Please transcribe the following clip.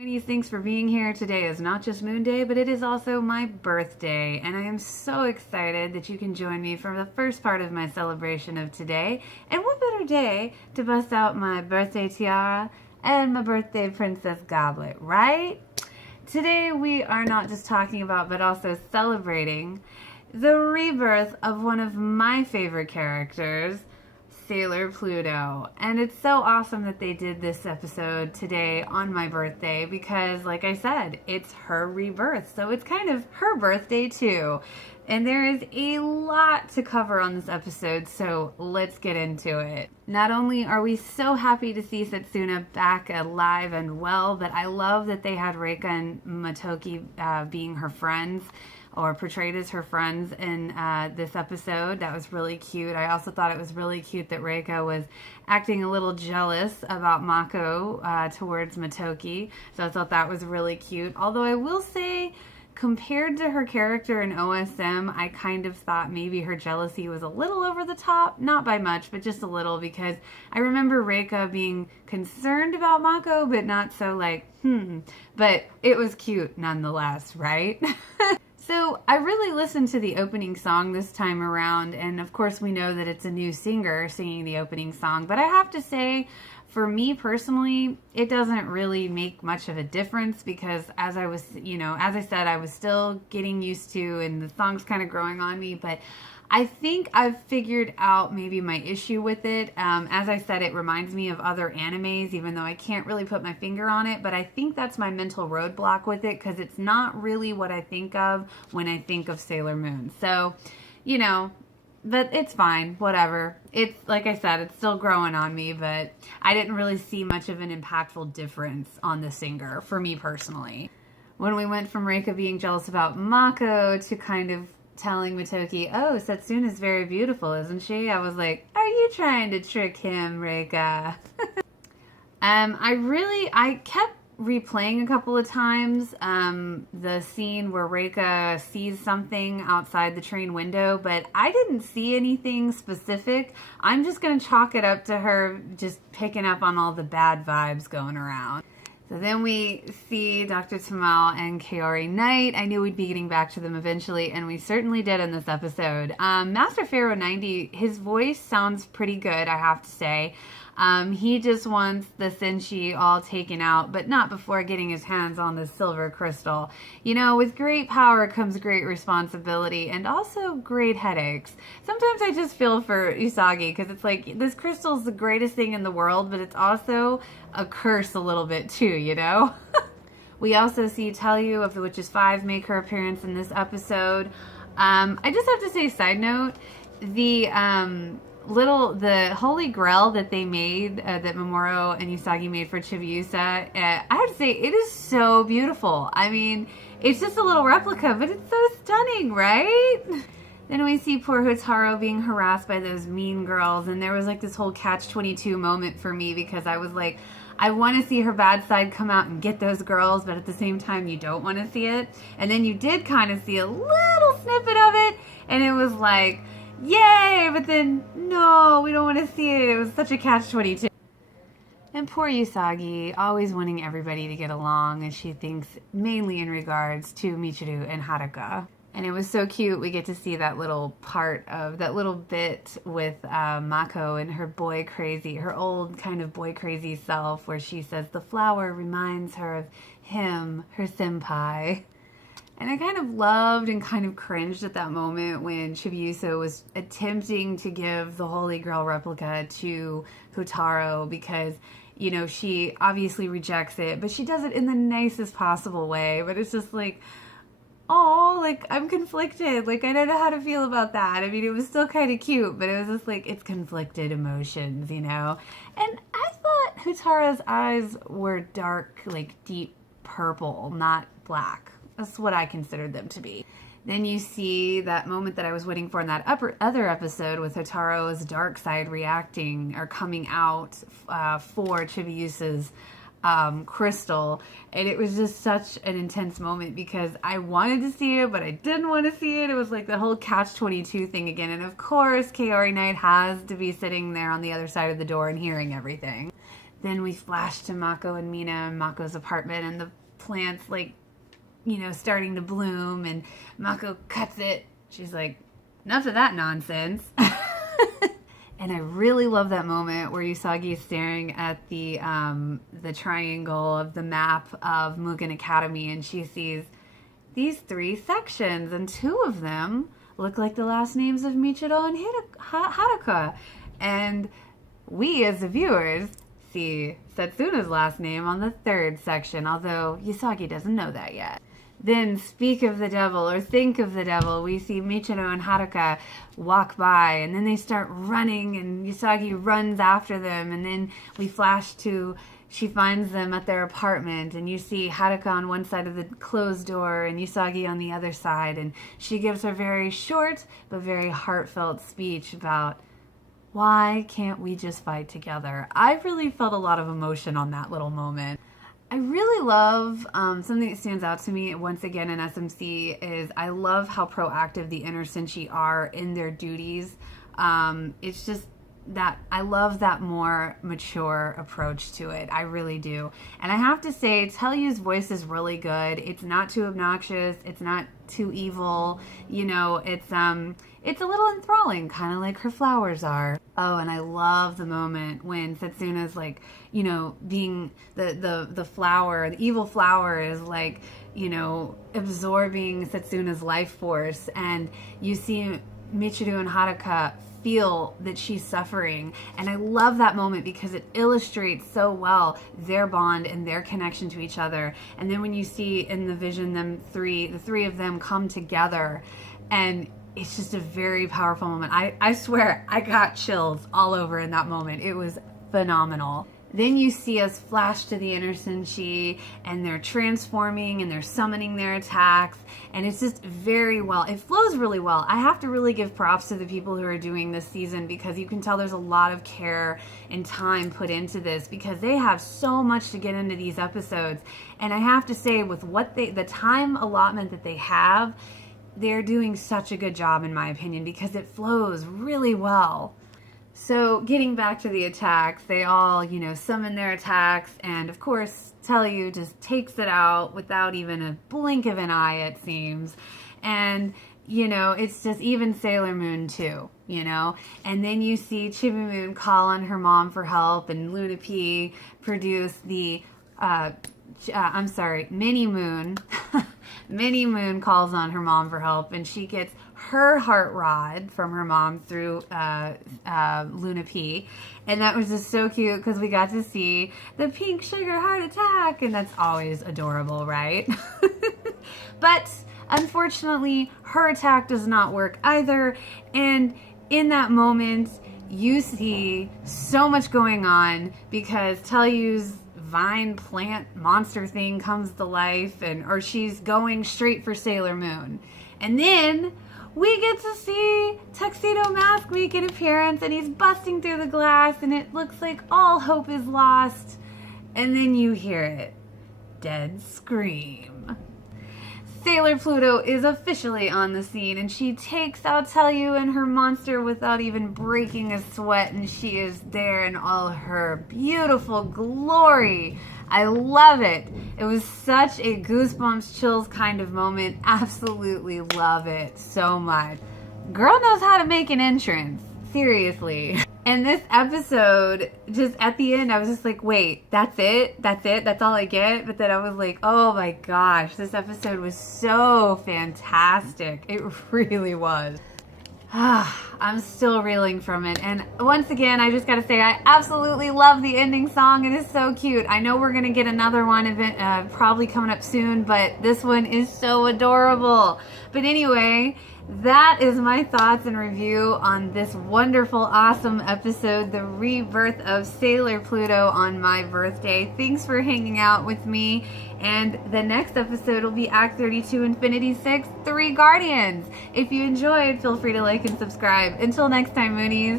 Ladies, thanks for being here. Today is not just Moon Day, but it is also my birthday, and I am so excited that you can join me for the first part of my celebration of today. And what better day to bust out my birthday tiara and my birthday princess goblet, right? Today we are not just talking about, but also celebrating the rebirth of one of my favorite characters, Sailor Pluto. And it's so awesome that they did this episode today on my birthday because, like I said, it's her rebirth. So it's kind of her birthday too. And there is a lot to cover on this episode, so let's get into it. Not only are we so happy to see Setsuna back alive and well, but I love that they had Reika and Motoki being her friends, or portrayed as her friends in this episode. That was really cute. I also thought it was really cute that Reika was acting a little jealous about Mako towards Motoki. So I thought that was really cute. Although I will say, compared to her character in OSM, I kind of thought maybe her jealousy was a little over the top. Not by much, but just a little, because I remember Reika being concerned about Mako, but not so like, But it was cute nonetheless, right? So I really listened to the opening song this time around, and of course we know that it's a new singer singing the opening song, but I have to say, for me personally, it doesn't really make much of a difference because as I was, as I said, I was still getting used to, and the song's kind of growing on me, but I think I've figured out maybe my issue with it. As I said, it reminds me of other animes, even though I can't really put my finger on it. But I think that's my mental roadblock with it because it's not really what I think of when I think of Sailor Moon. So, but it's fine, whatever. It's, like I said, it's still growing on me, but I didn't really see much of an impactful difference on the singer, for me personally. When we went from Reika being jealous about Mako to kind of telling Motoki, oh, Setsuna's very beautiful, isn't she? I was like, are you trying to trick him, Reika? I kept replaying a couple of times the scene where Reika sees something outside the train window, but I didn't see anything specific. I'm just going to chalk it up to her just picking up on all the bad vibes going around. So then we see Dr. Tamao and Kaori Knight. I knew we'd be getting back to them eventually, and we certainly did in this episode. Master Pharaoh 90, his voice sounds pretty good, I have to say. He just wants the Senshi all taken out, but not before getting his hands on the silver crystal. With great power comes great responsibility and also great headaches. Sometimes I just feel for Usagi because it's like, this crystal's the greatest thing in the world, but it's also a curse a little bit too, We also see Tellyu of the Witches 5 make her appearance in this episode. I just have to say, side note, the Holy Grail that they made, that Mamoru and Usagi made for Chibiusa, I have to say, it is so beautiful. I mean, it's just a little replica, but it's so stunning, right? Then we see poor Hotaru being harassed by those mean girls, and there was like this whole catch-22 moment for me because I was like, I want to see her bad side come out and get those girls, but at the same time, you don't want to see it. And then you did kind of see a little snippet of it, and it was like, yay! But then, no, we don't want to see it. It was such a catch-22. And poor Usagi, always wanting everybody to get along, as she thinks mainly in regards to Michiru and Haruka. And it was so cute. We get to see that little part of that little bit with Mako and her her old kind of boy crazy self, where she says the flower reminds her of him, her senpai. And I kind of loved and kind of cringed at that moment when Chibiusa was attempting to give the Holy Grail replica to Hotaru because, she obviously rejects it, but she does it in the nicest possible way. But it's just like, oh, like, I'm conflicted. Like, I don't know how to feel about that. I mean, it was still kind of cute, but it was just like, it's conflicted emotions, And I thought Hotaru's eyes were dark, like, deep purple, not black. That's what I considered them to be. Then you see that moment that I was waiting for in that other episode with Hotaru's dark side reacting or coming out for Chibiusa's crystal, and it was just such an intense moment because I wanted to see it, but I didn't want to see it. It was like the whole catch-22 thing again, and of course Kaori Knight has to be sitting there on the other side of the door and hearing everything. then we flash to Mako and Mina and Mako's apartment, and the plants, like, you know, starting to bloom, and Mako cuts it. She's like, enough of that nonsense. And I really love that moment where Usagi is staring at the triangle of the map of Mugen Academy, and she sees these 3 sections, and 2 of them look like the last names of Michiru and Haruka. And we, as the viewers, see Setsuna's last name on the 3rd section, although Usagi doesn't know that yet. Then, speak of the devil, or think of the devil, we see Michiru and Haruka walk by, and then they start running, and Usagi runs after them, and then we flash to, she finds them at their apartment, and you see Haruka on one side of the closed door, and Usagi on the other side, and she gives her very short, but very heartfelt speech about, why can't we just fight together? I really felt a lot of emotion on that little moment. I really love, something that stands out to me once again in SMC is I love how proactive the inner Senshi are in their duties. It's just that I love that more mature approach to it. I really do. And I have to say, Tellur's voice is really good. It's not too obnoxious. It's not too evil. You know, it's a little enthralling, kind of like her flowers are. Oh, and I love the moment when Setsuna's like, you know, being the flower, the evil flower is like, you know, absorbing Setsuna's life force. And you see Michiru and Haruka feel that she's suffering. And I love that moment because it illustrates so well their bond and their connection to each other. And then when you see in the vision the 3 of them come together, and it's just a very powerful moment. I swear I got chills all over in that moment. It was phenomenal. Then you see us flash to the inner Senshi, and they're transforming and they're summoning their attacks, and it's just very well. It flows really well. I have to really give props to the people who are doing this season, because you can tell there's a lot of care and time put into this, because they have so much to get into these episodes. And I have to say, with what the time allotment that they have, they're doing such a good job, in my opinion, because it flows really well. So getting back to the attacks, they all, you know, summon their attacks, and of course, Tellur just takes it out without even a blink of an eye, it seems. And, you know, it's just even Sailor Moon too, you know. And then you see Chibi Moon call on her mom for help, and Luna P produce the, Mini Moon. Mini Moon calls on her mom for help, and she gets her heart rod from her mom through Luna P. And that was just so cute because we got to see the pink sugar heart attack, and that's always adorable, right? But unfortunately, her attack does not work either. And in that moment, you see so much going on because Tellur's vine plant monster thing comes to life, or she's going straight for Sailor Moon. And then we get to see Tuxedo Mask make an appearance, and he's busting through the glass, and it looks like all hope is lost. And then you hear it. Dead scream. Sailor Pluto is officially on the scene, and she takes out Tellur and her monster without even breaking a sweat, and she is there in all her beautiful glory. I love it. It was such a goosebumps, chills kind of moment. Absolutely love it so much. Girl knows how to make an entrance. Seriously. And this episode, just at the end, I was just like, wait, that's it? That's it? That's all I get? But then I was like, oh my gosh, this episode was so fantastic. It really was. I'm still reeling from it. And once again, I just gotta say, I absolutely love the ending song. It is so cute. I know we're gonna get another one event, probably coming up soon, but this one is so adorable. But anyway, that is my thoughts and review on this wonderful, awesome episode, the rebirth of Sailor Pluto on my birthday. Thanks for hanging out with me. And the next episode will be Act 32, Infinity 6, 3 Guardians. If you enjoyed, feel free to like and subscribe. Until next time, Moonies.